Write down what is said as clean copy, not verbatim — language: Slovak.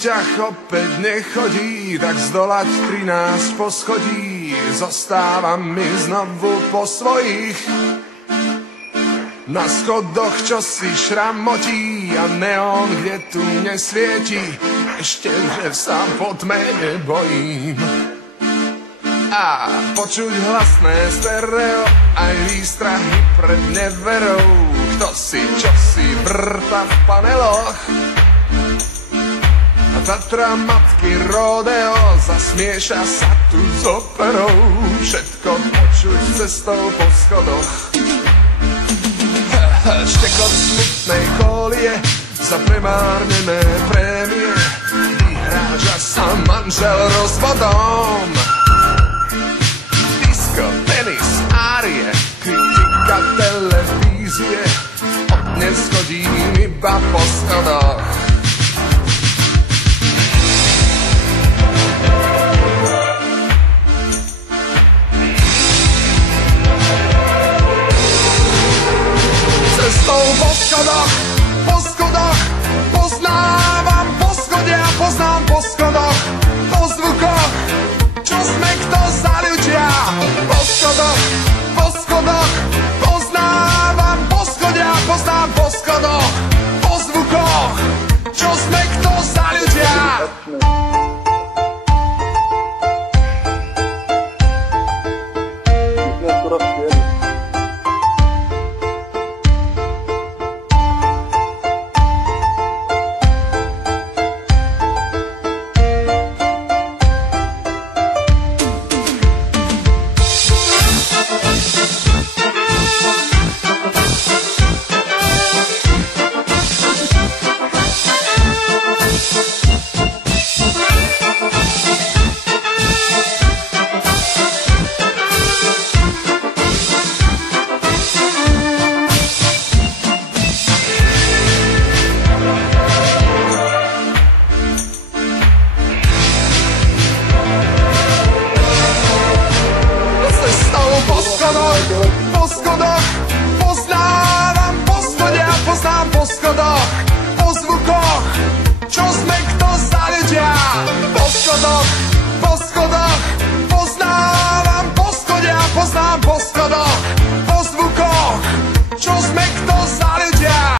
výťah opäť nechodí, tak zdolať 13 poschodí zostáva mi znovu po svojich. Na schodoch čo si šramotí a neon, kde tu nesvieti, ešte že sa po tme nebojím. A počuť hlasné stereo, aj výstrahy pred neverou, kto si čo si vrta v paneloch. A Tatra matky rodeo zasmieša sa tu s operou, všetko počuť cestou po schodoch. Štekot smutnej kolie za premárnené prémie, vyhráža sa manžel rozvodom. Disko, tenis, árie, kritika televízie, od dnes chodím iba po schodoch. Cestou po schodoch, poznávam poschodia, poznám po schodoch, po zvukoch, čo sme kto za ľudia. Po schodoch,